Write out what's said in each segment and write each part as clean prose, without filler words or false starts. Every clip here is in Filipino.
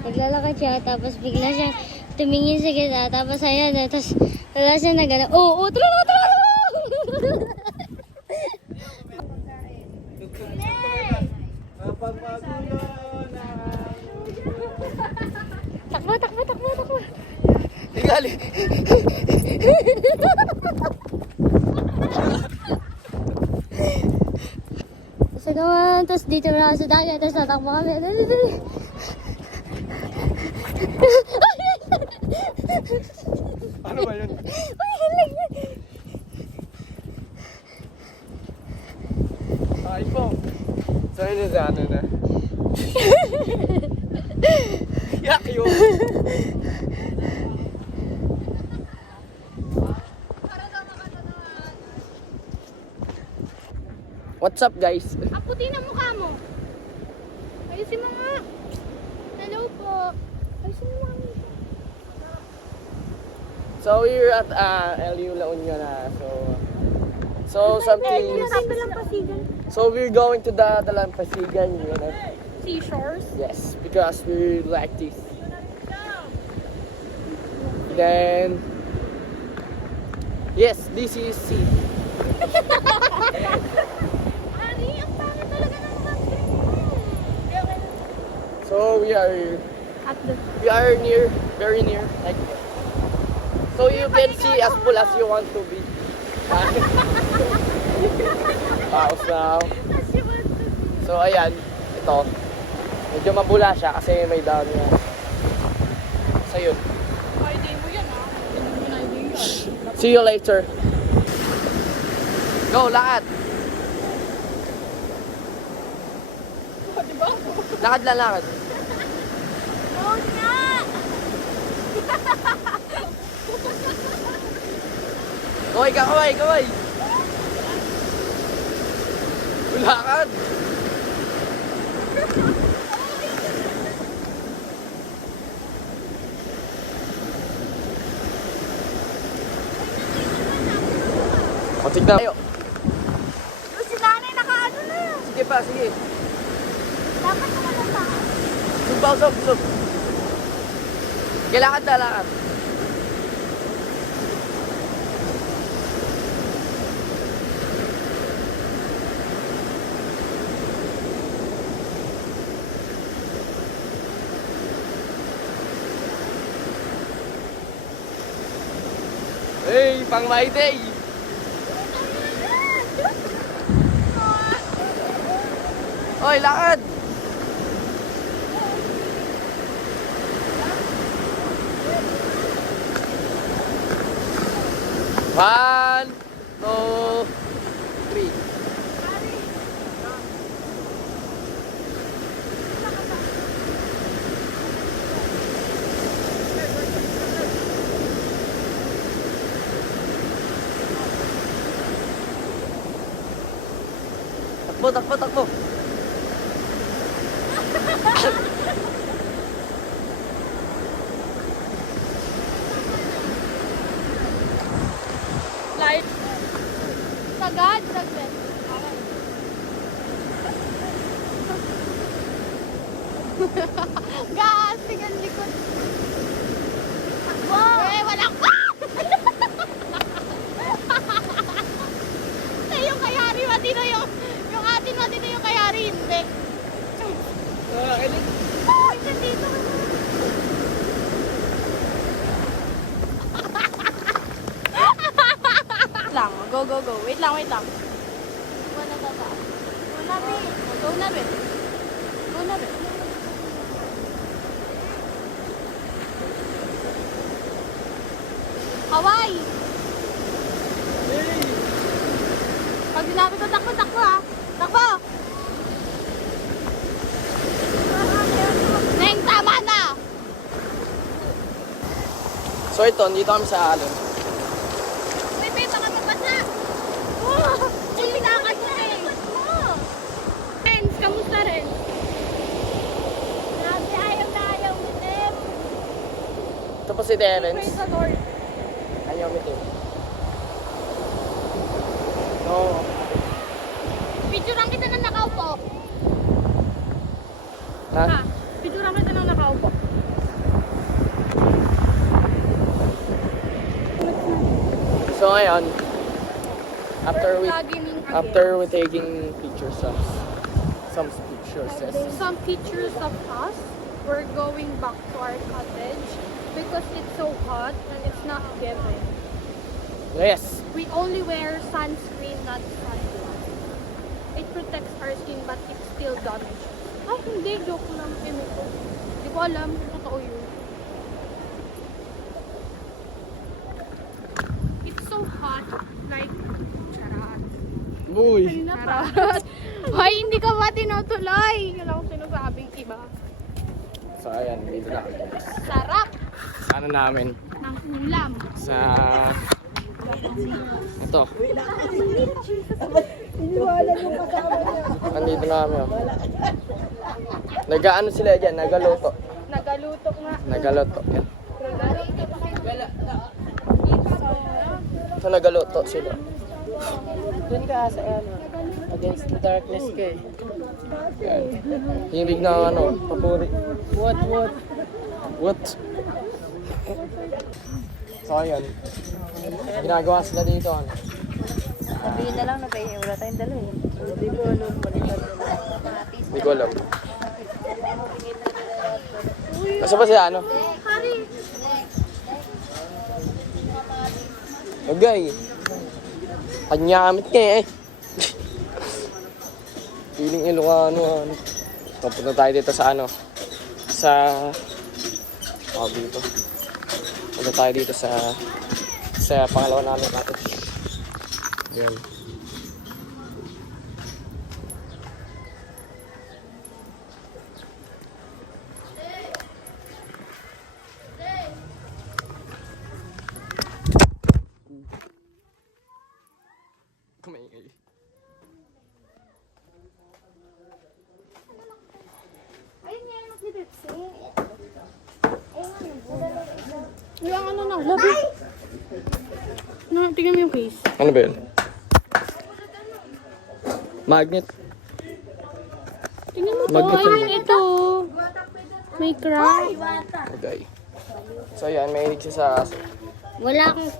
Naglalakad siya, tapos bigla siya tumingin sa gitna, tapos ayan, tapos wala siya na gano'n. Oo, tulungan, tulungan! Takbo, takbo, takbo, takbo. Higali. Sa gawan, tapos dito na sa dagat, tapos tatakbo kami. Dali, dali. Ano ba yun? Ay po. So yun sa ano na. Yak yun. What's up guys? Ang puti na mukha mo. Ayusin mo nga. Hello po. Ayusin mo nga. So we're at LU La Union so something. So we're going to the Dalampasigan unit. Seashores? Yes, because we like this. Then yes, this is sea. Ari, ang pangit talaga ng country. So we are near, very near, like. So you can see as full as you want to be. Paus now. So ayan, ito. Medyo mabula siya kasi may dami yan. So yun. Idea mo yan ha? Hindi mo idea yan. See you later. Go, lakad. Lakad lang, lakad. Huwag nga! Kaway ka, kaway, kaway. Lakad. Patik na. Ayo. Si nanay nakaano na. Sige pa, sige. Dapat naman ang taas. Sumbaw, sub. Sige, lakad na, lakad. Hey, pang my day. Oy, lakad. One, two, three. Takbo, takbo, takbo. Light. Sagad, sagad. Gas, tingnan likod. Takbo! Eh, walang yung kayari, matino yung atin, matino yung kayari, hindi. Oh, siya dito. Lang, go. Wait lang. Wala baba. Wala rin. Go na rin. Hawaii! Pag sinabi ko, takbo ha. Takbo! Neng, tama na! So ito, dito kami sa alon. Uy, babe, baka mabasa! Uy, pinakad mo eh! Friends, kamusta rin? Grabe, ayaw mo, Tim. Ito po si Terence. Praise the Lord. Ayaw mitin. No. Picture lang kita na nakaupo. Ha? Ha? Picturean kita nang nakaupo. So ngayon, Vlogging again. after we taking pictures of some pictures, yes. Some pictures of us. We're going back to our cottage because it's so hot and it's not giving. Yes. We only wear sunscreen, not sunglass. It protects our skin but it still damages. Ay, hindi. Joke lang. Eme ko. Hindi ko alam kung totoo yun. It's so hot. Like, charat. Uy. Charat. Ay, hindi ka ba tinutuloy? Yun lang ang sinasabing iba. So ayan, dito na kami. Sarap Sa ano namin? ng ulam. Sa... Ito. Andito na kami, oh. Nag-ano sila dyan? Nagaluto. Nagaluto nga. Nagaluto. Yan. Nagaluto. So nagaluto sila. Doon ka sa ano, against the darkness ka eh. Yan. Hilig na ano, papuri. What? What? So ayan. Ginagawa sila dito, ano? Sabihin na lang na kayo, wala tayong dala eh. Hindi mo ano, balikan na. Hindi ko alam. Nasa ba sila, ano? Okay. Kanyamit ka eh. Feeling Ilocano, ano. Papunta tayo dito sa ano. Sa... dito. Punta tayo dito sa pangalawa namin cottage. Yan. Kumaingay. Ayun nga, mag-Pepsi. Uy, ang ano na, labi. No, tingnan mo yung case. Ano ba yun? Magnet. Tingnan mo to. Magnet yun. Ay, ito. May crack. Okay. So yan, mahilig siya sa aso. Wala akong...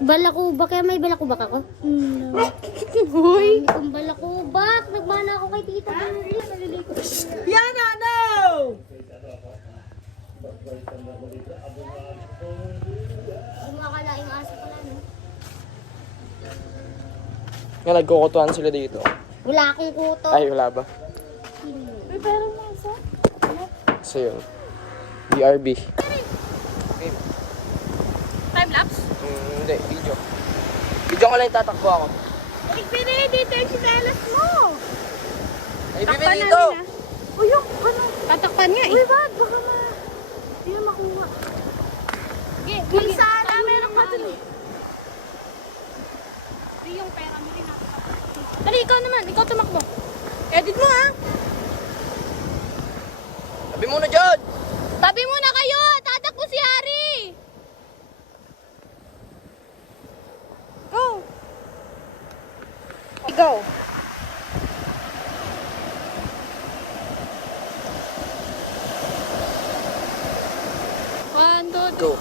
Balakubak. Kaya may balakubak ako. Uy. Hindi kong balakubak. Nagmana ako kay tita. Yana, no! Kumakalaing aso pala, no? Nga nagkukutuan sila dito. Wala akong kuto. Ay, wala ba? Uy, pero mo isa. So yun. BRB. Time-lapse? Hindi, video. Video ko lang tatakbo ako. Igbili dito yung sinelas mo. Ay, bibi Takpan dito! namin, ah. Uy, yung ano? Tatakpan nga eh. Uy, bad. Baka ma... Hindi na makuha. Kung sana meron pa dun eh. Hindi yung pera mo rin nasa. Dali, ikaw naman. Ikaw tumakbo. Edit mo ah. Sabi muna dyan! Tabi muna kayo! Tatakbo si Hari! Go! Go! One, two, three. Go.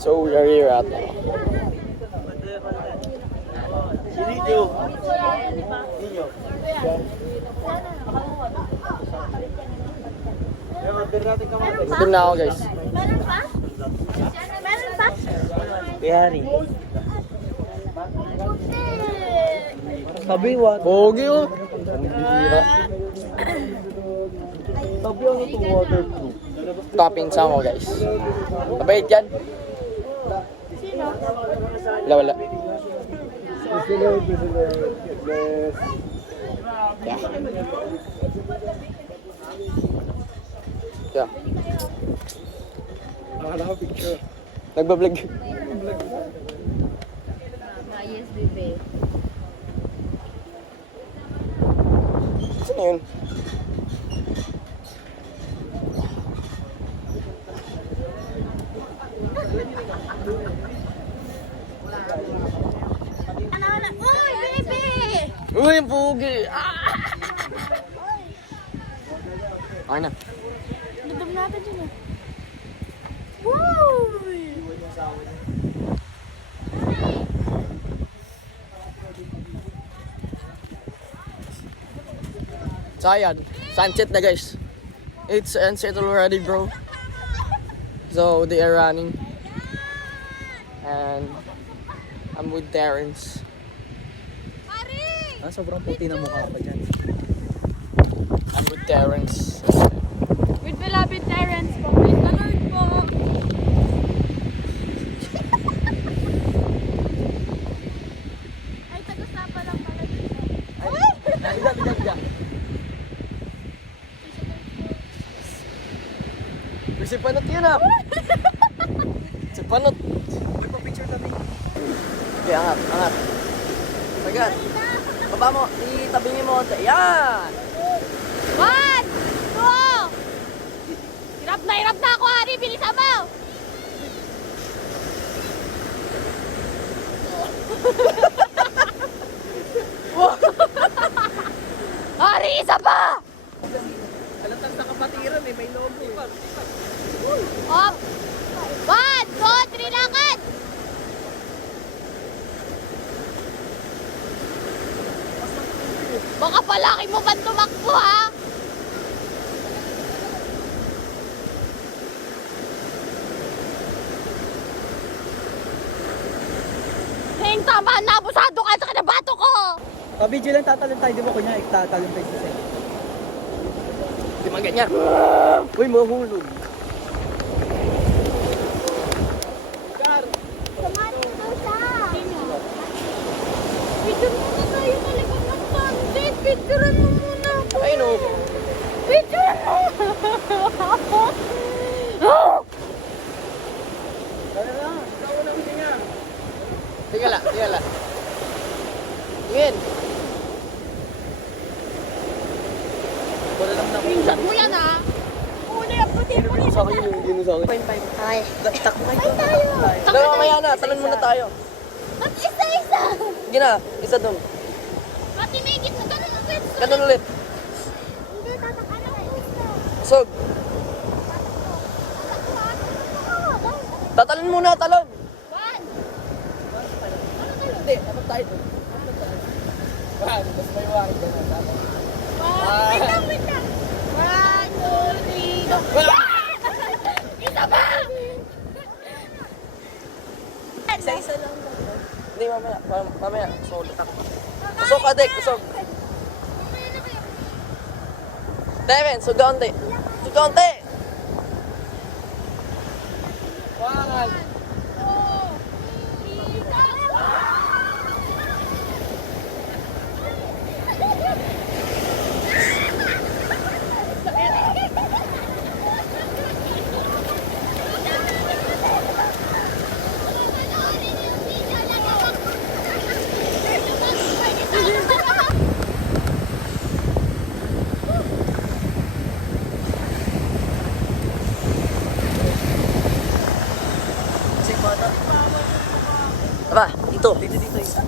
So we are here at Doon na ako guys. Meron pa? Meron pa? Bihari. Sabi what? Pogi oh. Ang bihira. Sabi ano itong waterproof? Toppings ako guys. Mabait yan. Wala wala. Yeah. Nagbablog. Ayos, bebe. Saan yun? Uy, baby! Uy, pogi! Ah! Okay na. Dudum natin dyan eh. Woo! So ayan, sunset na guys. It's sunset already bro. So they are running. And I'm with Terrence. Sobrang puti na mukha pa dyan. I'm with Terrence. With beloved Terrence po. Praise the Lord po. Ay, taga-sapa lang pala dito. Biga. Si Panot yun ah. Si Panot. Picture kami. Okay, angat. Agad. Baba mo, itabingin mo. Yan! 1, 2. Hirap na ako, Hari. Bilisan mo. Hari, isa pa. Alatang sa kapatiran eh, may lobo eh. Up. 1, 2, 3, lakad. Baka palaki mo ba tumakbo, ha? Heng, tama na. Abusado ka sa kinabato ko. Video lang tatalon tayo, di ba kunya? Tatalon tayo kasi. Di man ganyan. Uy, mahulog. Samarin mo siya. Picture muna tayo. Talikod ng sunset. Picturean mo muna ako. Ay no. Picture mo. Tingala. Tingin. Wala lang na Pinsan mo yan, ha? Una yung puti-puti. sa akin yung hindi sa akin. Ay. Takbo kayo. Dalawa mamaya na, talon muna tayo. Ba't isa-isa? Sige na, isa doon. Pati may gitna. Ganun ulit. Ganun ulit. Hindi, tatakala ko isa. Sog. Tatalon muna, talon. 1. Hindi, dapat tayo doon. Tapos may warin ka na. Wait lang. 1, 2, 3, go. Isa pa! Isa-isa lang. Hindi, mamaya. Kusog. Kusog, adik, kusog. Devin, sugaunti. Sugaunti! 1. Aba, dito. Dito isa.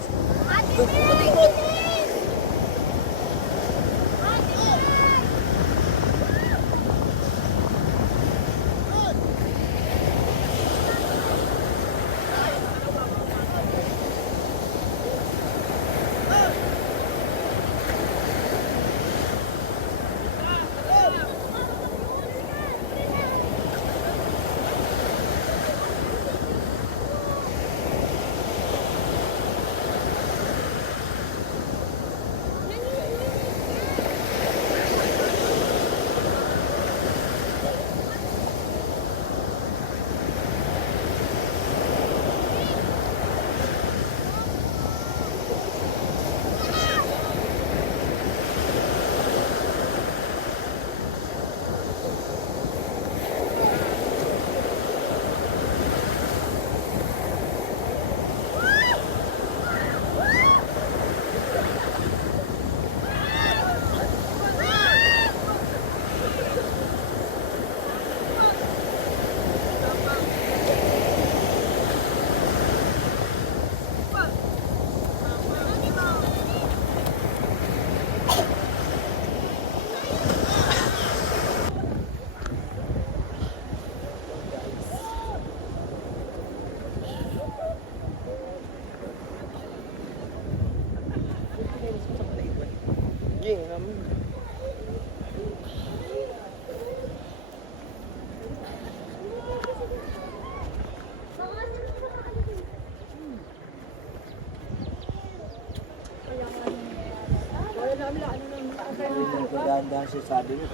kasi sabi niya.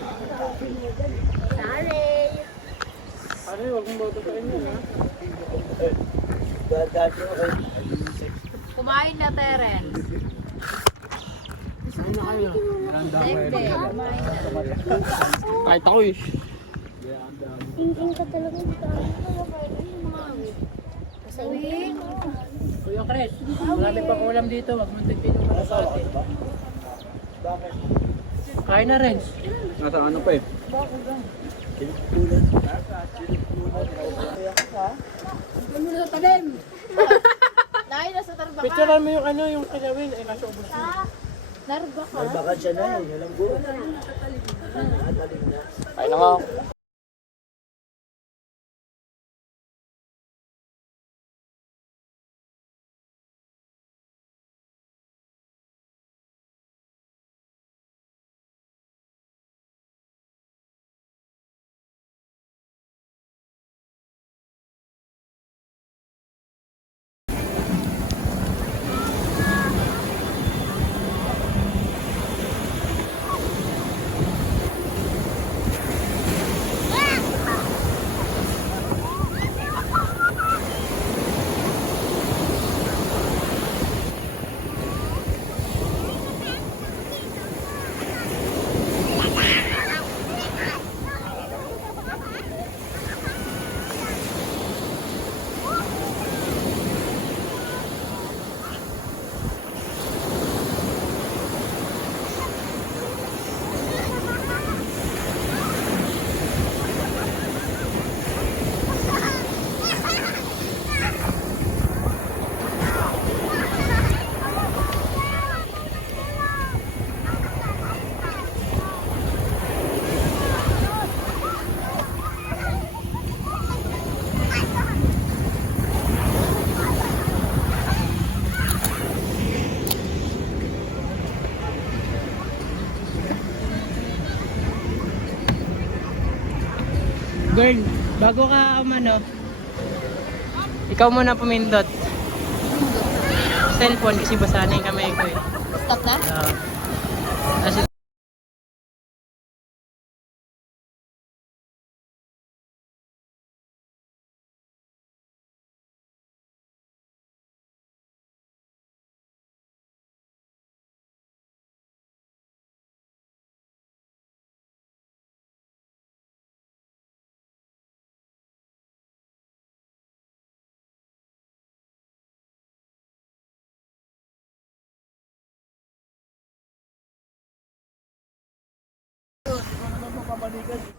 Sorry. Ano yun? Huwag mong babatain yun, ha? Dati ako. Kumain na, Teren. Saan na kayo? Hindi, kumain na. Kahit ako eh. Tingin ka talaga dito. Kasawin. Kuya Chris, marami pang ulam dito. Huwag mong tigpino para sa atin. Bakit? Kain na rin. Nasa ano pa eh? Nain na sa tarbakan. Picturean mo yung ano, yung kilawin. Ay, nasa ubos na. Narba ka. Baka siya na eh. Alam ko. Ay na nga. Girl, bago ka ikaw muna pumindot. Cellphone kasi basa na yung kamay ko eh. Stop na? Kasi pabalikan.